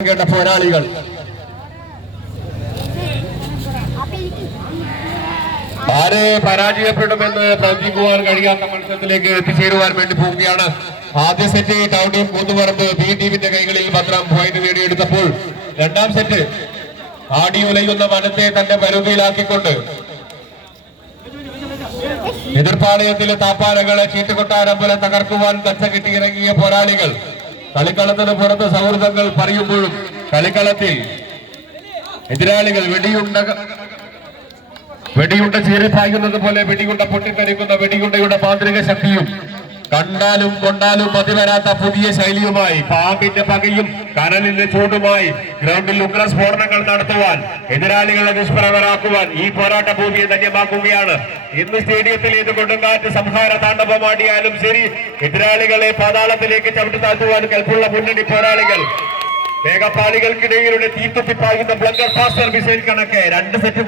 പോരാളികൾ ആരെ പരാജയപ്പെടുമെന്ന് പ്രവചിക്കുവാൻ കഴിയാത്ത മത്സരത്തിലേക്ക് എത്തിച്ചേരുവാൻ വേണ്ടി പോവുകയാണ്. ആദ്യ സെറ്റ് ടൗണിയും കൂത്തുപറമ്പ് ബി ടീമിന്റെ കൈകളിൽ ഭദ്രം പോയിന്റ് നേടിയെടുത്തപ്പോൾ രണ്ടാം സെറ്റ് ആടി ഉലയുന്ന വനത്തെ തന്റെ പരിധിയിലാക്കിക്കൊണ്ട് എതിർപ്പാളയത്തിലെ താപ്പാലകളെ ചീട്ടുകൊട്ടാരം പോലെ തകർക്കുവാൻ കച്ച കിട്ടിയിറങ്ങിയ പോരാളികൾ കളിക്കളത്തിന് പുറത്ത് സൗഹൃദങ്ങൾ പറയുമ്പോഴും കളിക്കളത്തിൽ എതിരാളികൾ വെടിയുണ്ട ചീറിപ്പായുന്നത് പോലെ വെടിയുണ്ട പൊട്ടിത്തെറിക്കുന്ന വെടിയുണ്ടയുടെ മാന്ത്രിക ശക്തിയും കണ്ടാലും കൊണ്ടാലും മതിവരാത്ത പുതിയ ശൈലിയുമായി പാമ്പിന്റെ പകയും കനലിന്റെ ചൂടുമായി ഗ്രൗണ്ടിൽ ഉഗ്ര സ്ഫോടനങ്ങൾ നടത്തുവാൻ എതിരാളികളെ നിഷ്പ്രഭരാക്കുവാൻ ഈ പോരാട്ട ഭൂമിയെ ധന്യമാക്കുകയാണ്. ഇന്ന് സ്റ്റേഡിയത്തിൽ ഏത് കൊടുങ്കാറ്റ് സംഹാര താണ്ഡവമാടിയാലും ശരി, എതിരാളികളെ പാതാളത്തിലേക്ക് ചവിട്ടി താഴ്ത്തുവാൻ കൽപ്പുള്ള മുന്നണി പോരാളികൾ വേഗപ്പാളികൾക്കിടയിലൂടെ തീത്തുപ്പിപ്പാകുന്ന ബ്ലങ്കർ ഫാസ്റ്റർ മിസൈൽ കണക്കെ 2 സെറ്റും